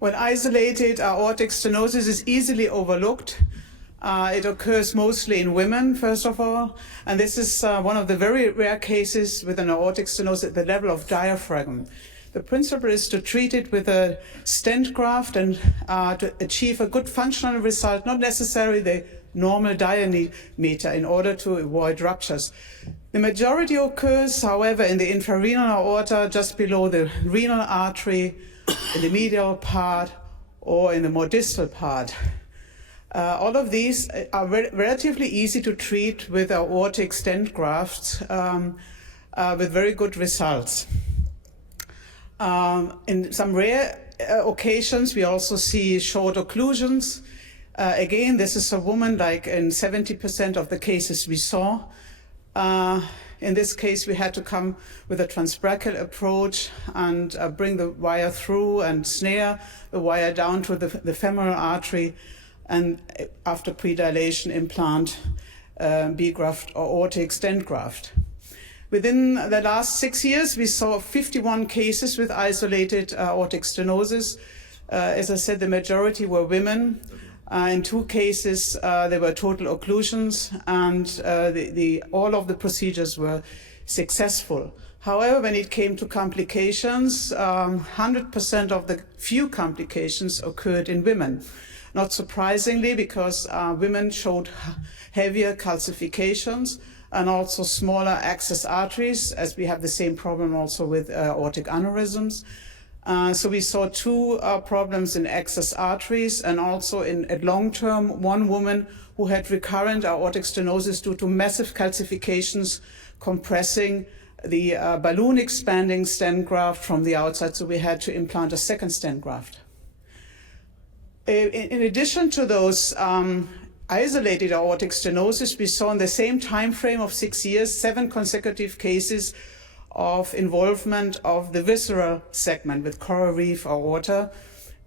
When isolated aortic stenosis is easily overlooked, it occurs mostly in women, first of all, and this is one of the very rare cases with an aortic stenosis at the level of diaphragm. The principle is to treat it with a stent graft and to achieve a good functional result, not necessarily the normal diameter, in order to avoid ruptures. The majority occurs, however, in the infrarenal aorta, just below the renal artery, in the medial part, or in the more distal part. All of these are relatively easy to treat with aortic stent grafts with very good results. In some rare occasions, we also see short occlusions. Again, this is a woman, like in 70% of the cases we saw. In this case, we had to come with a transbrachial approach and bring the wire through and snare the wire down to the femoral artery, and after predilation, implant B-graft or aortic stent graft. Within the last 6 years, we saw 51 cases with isolated aortic stenosis. As I said, the majority were women. In 2 cases, there were total occlusions, and all of the procedures were successful. However, when it came to complications, 100% of the few complications occurred in women. Not surprisingly, because women showed heavier calcifications and also smaller access arteries, as we have the same problem also with aortic aneurysms. So we saw 2 problems in access arteries, and also at long term, 1 woman who had recurrent aortic stenosis due to massive calcifications compressing the balloon expanding stent graft from the outside, so we had to implant a second stent graft. In addition to those isolated aortic stenosis, we saw in the same time frame of 6 years, 7 consecutive cases of involvement of the visceral segment with coral reef aorta,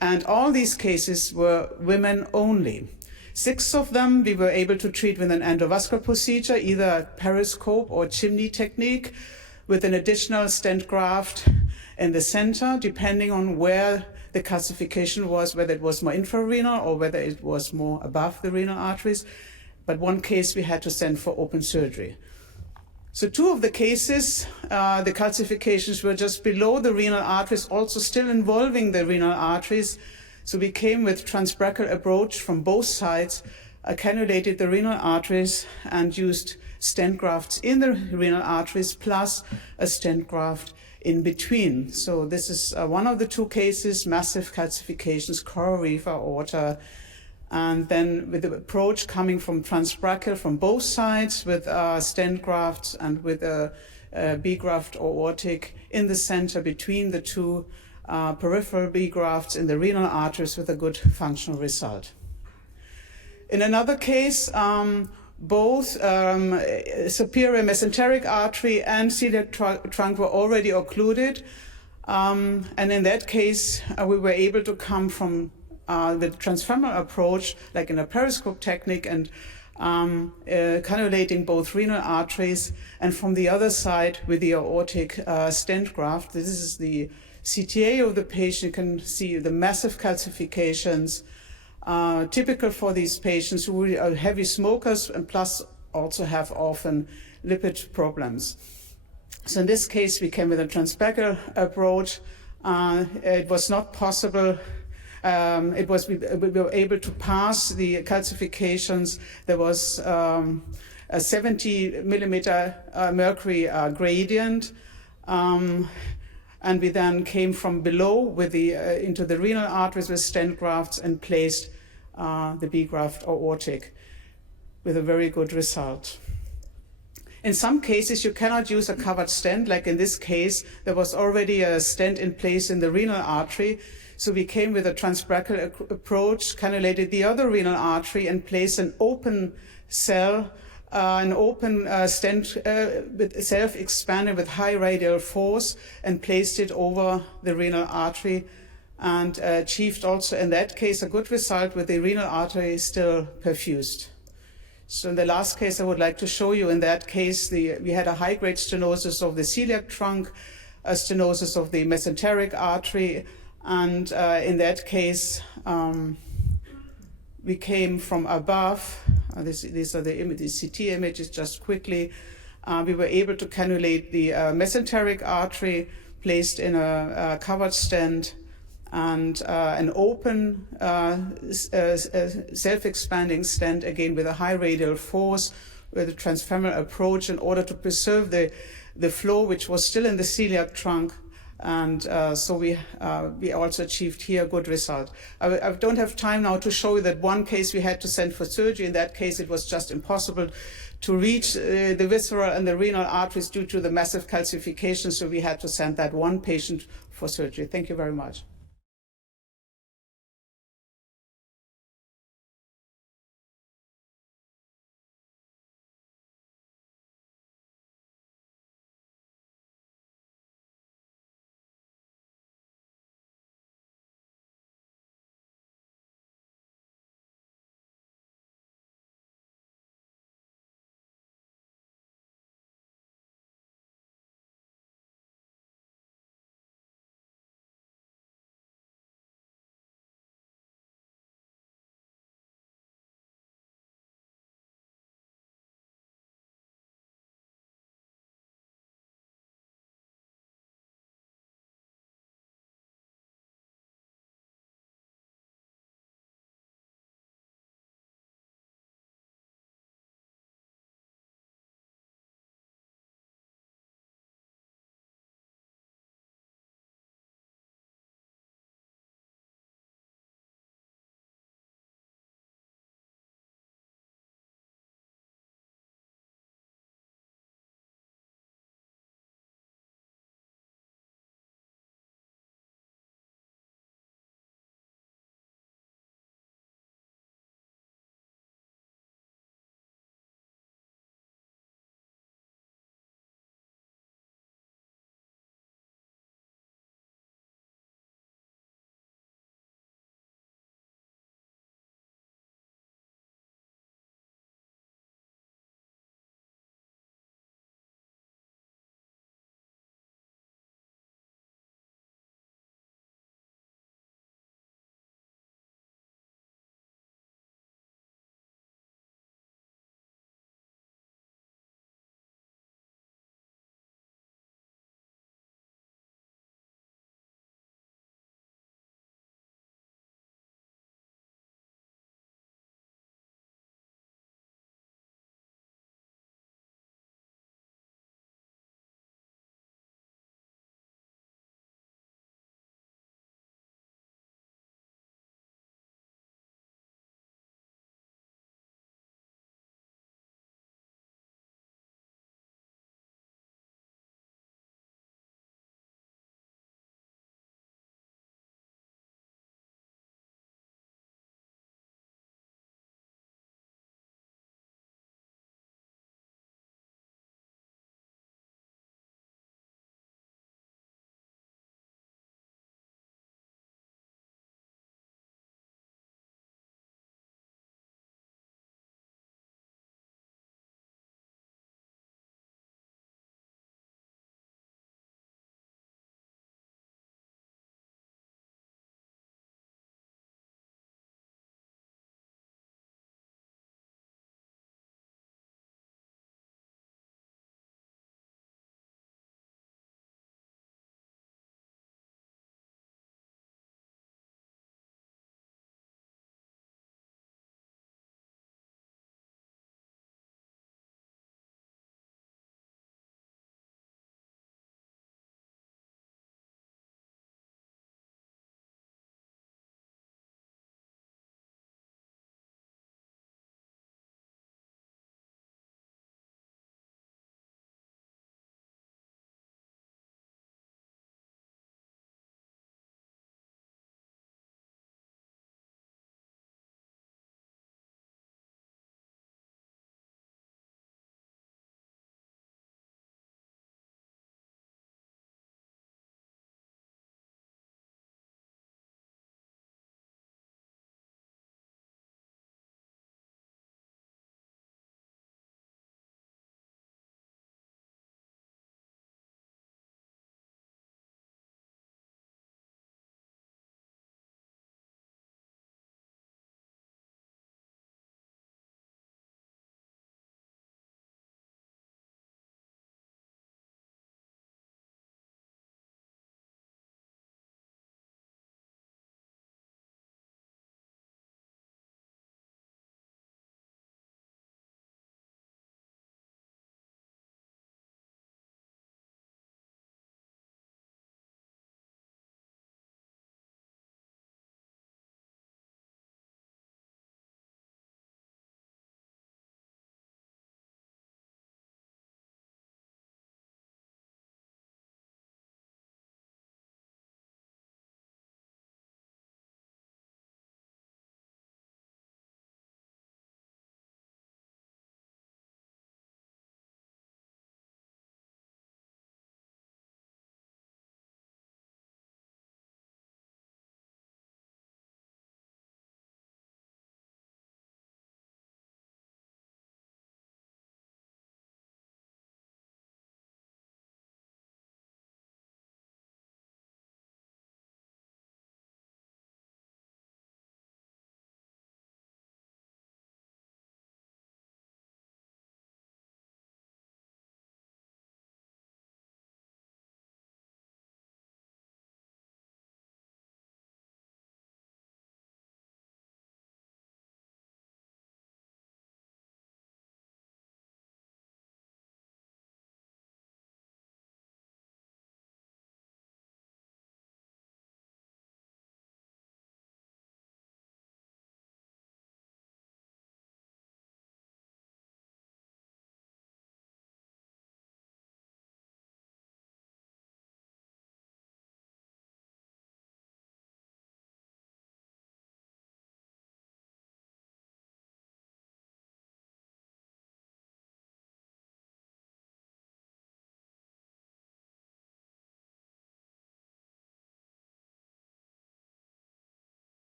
and all these cases were women only. 6 of them we were able to treat with an endovascular procedure, either a periscope or chimney technique, with an additional stent graft in the center, depending on where the calcification was, whether it was more infrarenal or whether it was more above the renal arteries. But 1 case we had to send for open surgery. So 2 of the cases, the calcifications were just below the renal arteries, also still involving the renal arteries. So we came with transbrachial approach from both sides, cannulated the renal arteries, and used stent grafts in the renal arteries plus a stent graft in between. So this is one of the 2 cases, massive calcifications, coral reef aorta, and then with the approach coming from transbrachial from both sides with stent grafts and with a B-graft aortic in the center between the 2 peripheral B-grafts in the renal arteries with a good functional result. In another case, both superior mesenteric artery and celiac trunk were already occluded. And in that case, we were able to come from the transfemoral approach, like in a periscope technique, and cannulating both renal arteries, and from the other side with the aortic stent graft. This is the CTA of the patient. You can see the massive calcifications, typical for these patients who are heavy smokers and plus also have often lipid problems. So in this case, we came with a transbrachial approach. It was not possible. We were able to pass the calcifications. There was a 70 millimeter mercury gradient. And we then came from below with into the renal arteries with stent grafts and placed the B-graft aortic with a very good result. In some cases, you cannot use a covered stent. Like in this case, there was already a stent in place in the renal artery. So we came with a transbrachial approach, cannulated the other renal artery, and placed an open cell, an open stent with self-expanding with high radial force, and placed it over the renal artery, and achieved also in that case a good result with the renal artery still perfused. So in the last case I would like to show you, in that case we had a high-grade stenosis of the celiac trunk, a stenosis of the mesenteric artery, And in that case, we came from above. These are the CT images just quickly. We were able to cannulate the mesenteric artery, placed in a covered stent, and an open self-expanding stent, again with a high radial force, with a transfemoral approach in order to preserve the flow which was still in the celiac trunk. And so we also achieved here a good result. I don't have time now to show you that one case we had to send for surgery. In that case, it was just impossible to reach the visceral and the renal arteries due to the massive calcification, so we had to send that one patient for surgery. Thank you very much.